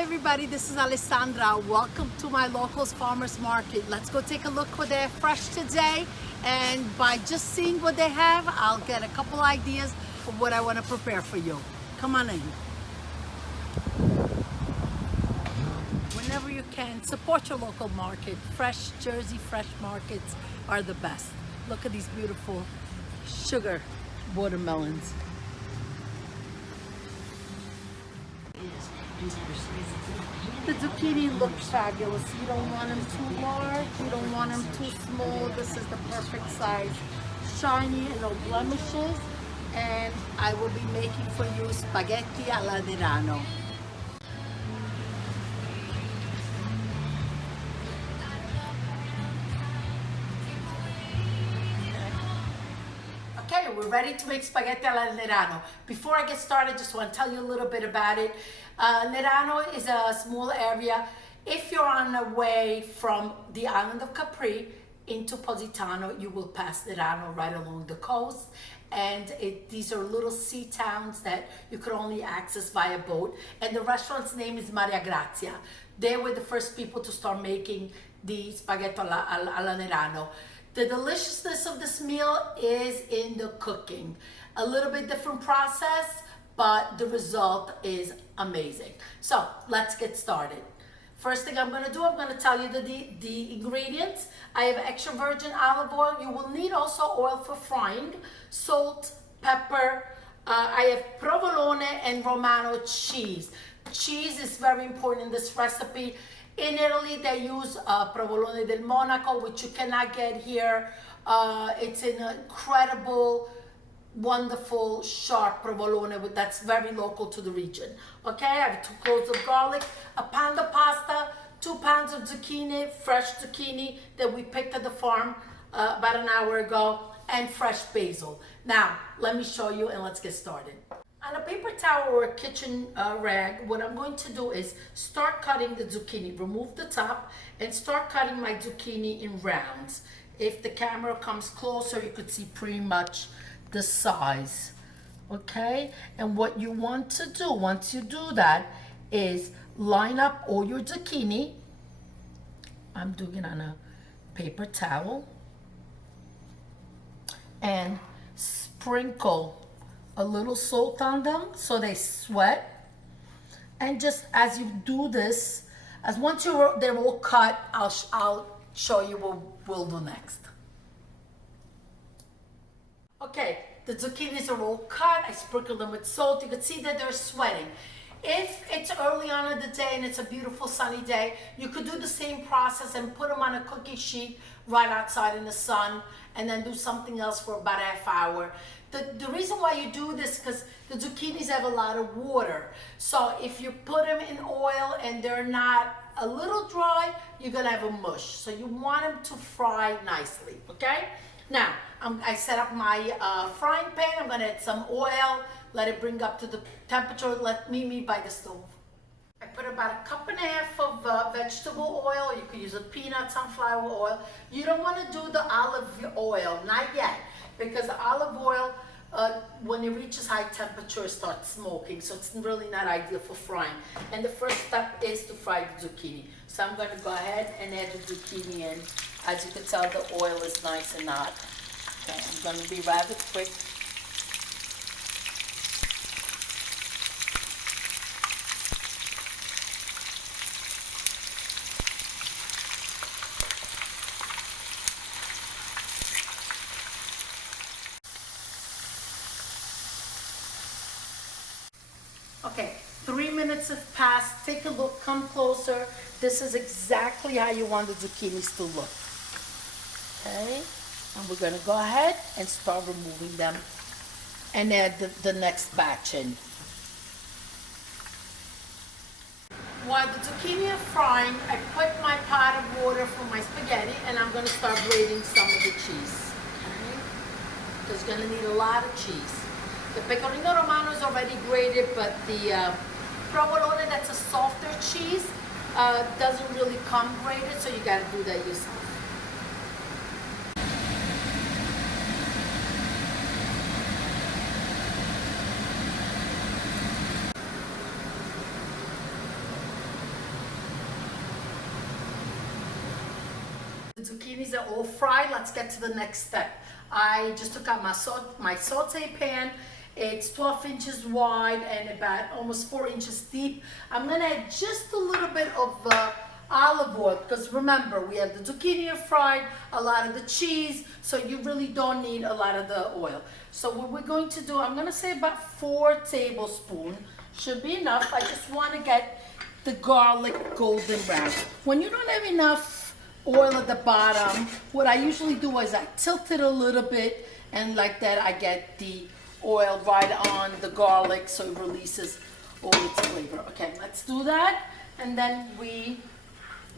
everybody, this is Alessandra. Welcome to my locals farmers market. Let's go take a look what they're fresh today, and by just seeing what they have, I'll get a couple ideas of what I want to prepare for you. Come on in. Whenever you can, support your local market. Fresh Jersey fresh markets are the best. Look at these beautiful sugar watermelons. The zucchini looks fabulous. You don't want them too large, you don't want them too small. This is the perfect size. Shiny and no blemishes. And I will be making for you spaghetti alla Nerano. Okay, we're ready to make spaghetti alla Nerano. Before I get started, just want to tell you a little bit about it. Nerano is a small area. If you're on the way from the island of Capri into Positano, you will pass Nerano right along the coast. And these are little sea towns that you could only access via boat. And the restaurant's name is Maria Grazia. They were the first people to start making the spaghetti alla Nerano. The deliciousness of this meal is in the cooking. A little bit different process, but the result is amazing. So let's get started. First thing I'm gonna do, I'm gonna tell you the ingredients. I have extra virgin olive oil. You will need also oil for frying, salt, pepper. I have provolone and Romano cheese. Cheese is very important in this recipe. In Italy, they use provolone del Monaco, which you cannot get here. It's an incredible, wonderful, sharp provolone that's very local to the region. Okay, I have 2 cloves of garlic, a pound of pasta, 2 pounds of zucchini, fresh zucchini that we picked at the farm about an hour ago, and fresh basil. Now, let me show you and let's get started. On a paper towel or a kitchen rag, what I'm going to do is start cutting the zucchini. Remove the top and start cutting my zucchini in rounds. If the camera comes closer, you could see pretty much the size. Okay? And what you want to do once you do that is line up all your zucchini. I'm doing it on a paper towel. And sprinkle a little salt on them so they sweat. And just as you do this, as once they're all cut, I'll show you what we'll do next. Okay, the zucchinis are all cut. I sprinkled them with salt. You can see that they're sweating. If it's early on in the day and it's a beautiful sunny day, you could do the same process and put them on a cookie sheet right outside in the sun and then do something else for about a half hour. The reason why you do this is because the zucchinis have a lot of water. So if you put them in oil and they're not a little dry, you're gonna have a mush. So you want them to fry nicely, okay? Now, I set up my frying pan. I'm gonna add some oil, let it bring up to the temperature, meet me by the stove. I put about 1.5 cups of vegetable oil. You could use a peanut, sunflower oil. You don't wanna do the olive oil, not yet, because the olive oil, when it reaches high temperature, it starts smoking, so it's really not ideal for frying. And the first step is to fry the zucchini. So I'm gonna go ahead and add the zucchini in. As you can tell, the oil is nice and hot. Okay, I'm gonna be rather quick. Okay, 3 minutes have passed. Take a look, come closer. This is exactly how you want the zucchinis to look. Okay, and we're gonna go ahead and start removing them and add the next batch in. While the zucchini are frying, I put my pot of water for my spaghetti and I'm gonna start grating some of the cheese. Okay, because you're gonna need a lot of cheese. The Pecorino Romano is already grated, but the provolone, that's a softer cheese, doesn't really come grated, so you gotta do that yourself. The zucchinis are all fried. Let's get to the next step. I just took out my saute pan. It's 12 inches wide and about almost 4 inches deep. I'm gonna add just a little bit of olive oil, because remember, we have the zucchini fried, a lot of the cheese, so you really don't need a lot of the oil. So what we're going to do, I'm gonna say about 4 tablespoons, should be enough. I just wanna get the garlic golden brown. When you don't have enough oil at the bottom, what I usually do is I tilt it a little bit, and like that I get the oil right on the garlic so it releases all its flavor. Okay, let's do that, and then we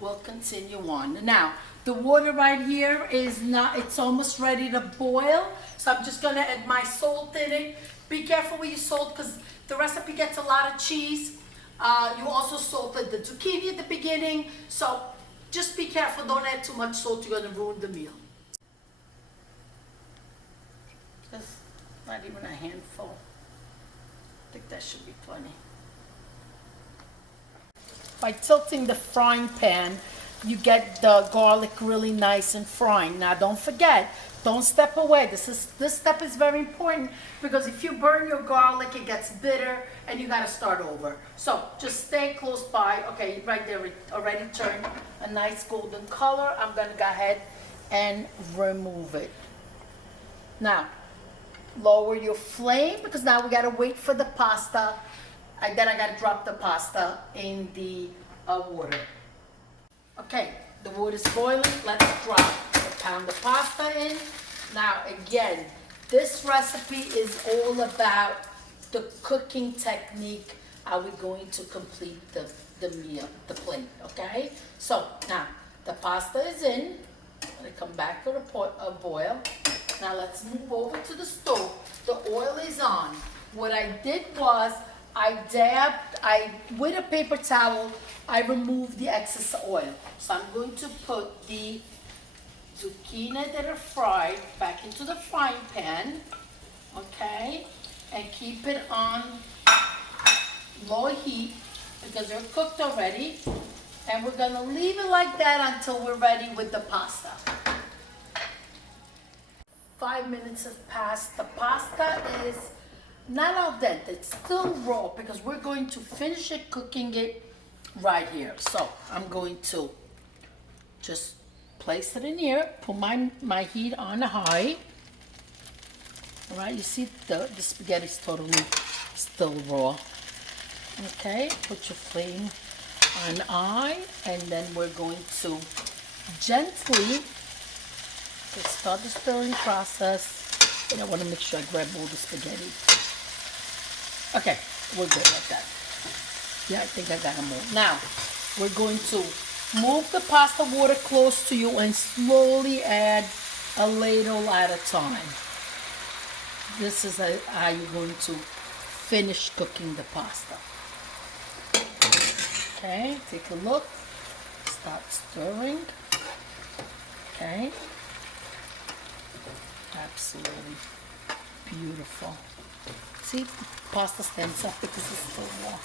will continue on. Now, the water right here is not, it's almost ready to boil, so I'm just gonna add my salt in it. Be careful with your salt, because the recipe gets a lot of cheese. You also salted the zucchini at the beginning, so just be careful, don't add too much salt, you're gonna ruin the meal. Just not even a handful. I think that should be plenty. By tilting the frying pan, you get the garlic really nice and frying. Now don't forget, don't step away. This step is very important, because if you burn your garlic, it gets bitter and you gotta start over. So just stay close by. Okay, right there, it already turned a nice golden color. I'm gonna go ahead and remove it. Now, lower your flame, because now we gotta wait for the pasta. And then I gotta drop the pasta in the water. Okay, the water's boiling. Let's drop a pound of pasta in. Now again, this recipe is all about the cooking technique. Are we going to complete the meal, the plate, okay? So now the pasta is in. I'm gonna come back to a boil. Now let's move over to the stove. The oil is on. What I did was with a paper towel, I removed the excess oil. So I'm going to put the zucchini that are fried back into the frying pan, okay? And keep it on low heat, because they're cooked already. And we're gonna leave it like that until we're ready with the pasta. 5 minutes have passed. The pasta is not al dente, it's still raw, because we're going to finish it cooking it right here. So I'm going to just place it in here, put my heat on high. All right, you see the spaghetti is totally still raw. Okay, put your flame on high, and then we're going to gently just start the stirring process. And I want to make sure I grab all the spaghetti. Okay, we're good like that. Yeah, I think I got them all. Now, we're going to move the pasta water close to you and slowly add a ladle at a time. This is how you're going to finish cooking the pasta. Okay, take a look. Start stirring. Okay. Absolutely beautiful. See, the pasta stands up because it's still raw.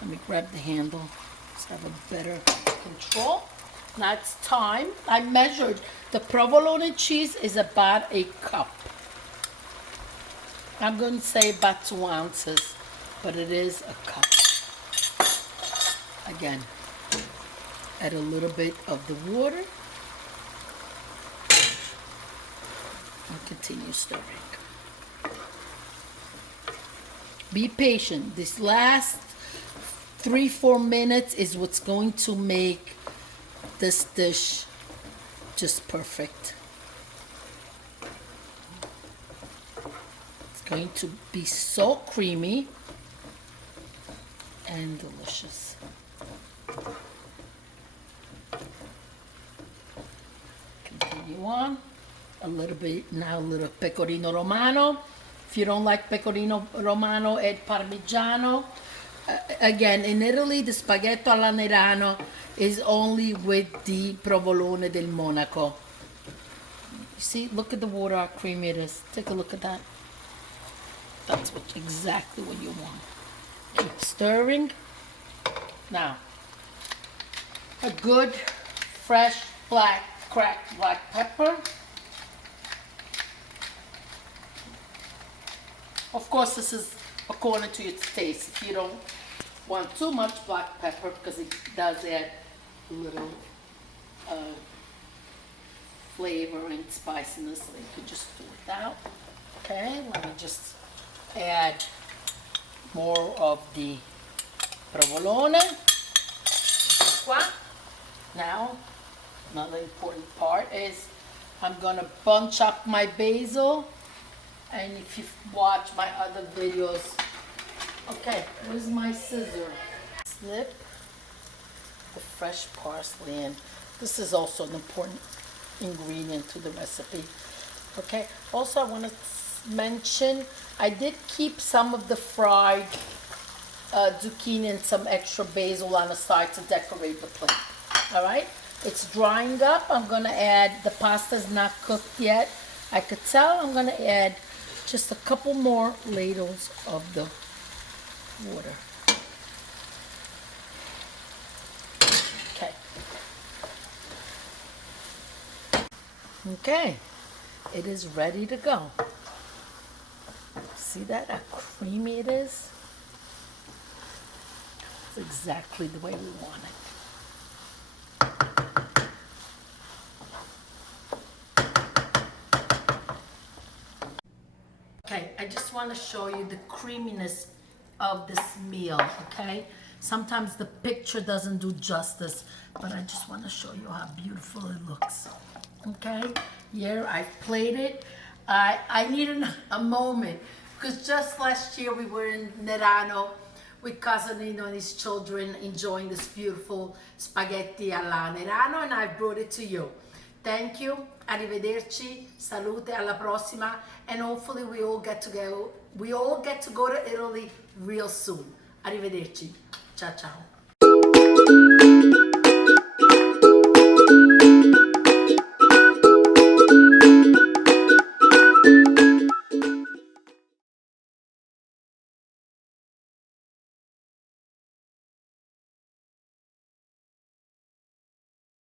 Let me grab the handle so I have a better control. Now it's time. I measured the provolone cheese is about a cup. I'm going to say about 2 ounces, but it is a cup. Again, add a little bit of the water and continue stirring. Be patient. This last 3-4 minutes is what's going to make this dish just perfect. It's going to be so creamy and delicious. Continue on. A little bit, now a little Pecorino Romano. If you don't like Pecorino Romano, add Parmigiano. Again, in Italy, the spaghetto alla Nerano is only with the provolone del Monaco. You see, look at the water, how creamy it is. Take a look at that. That's exactly what you want. Keep stirring. Now, a good, fresh, black cracked black pepper. Of course, this is according to your taste. If you don't want too much black pepper, because it does add a little flavor and spiciness, so you could just do it without. Okay, let me just add more of the provolone. Now, another important part is I'm gonna bunch up my basil. And if you've watched my other videos, okay, where's my scissor? Snip the fresh parsley in. This is also an important ingredient to the recipe. Okay, also I want to mention, I did keep some of the fried zucchini and some extra basil on the side to decorate the plate. All right, it's drying up. I'm gonna add, the pasta's not cooked yet. I could tell. I'm gonna add just a couple more ladles of the water. Okay. Okay, it is ready to go. See that, how creamy it is? It's exactly the way we want it. Okay, I just want to show you the creaminess of this meal, okay? Sometimes the picture doesn't do justice, but I just want to show you how beautiful it looks. Okay, here I've plated. I needed a moment, because just last year we were in Nerano with Casanino and his children enjoying this beautiful spaghetti alla Nerano, and I brought it to you. Thank you, arrivederci, salute, alla prossima, and hopefully we all get to go to Italy real soon. Arrivederci, ciao ciao.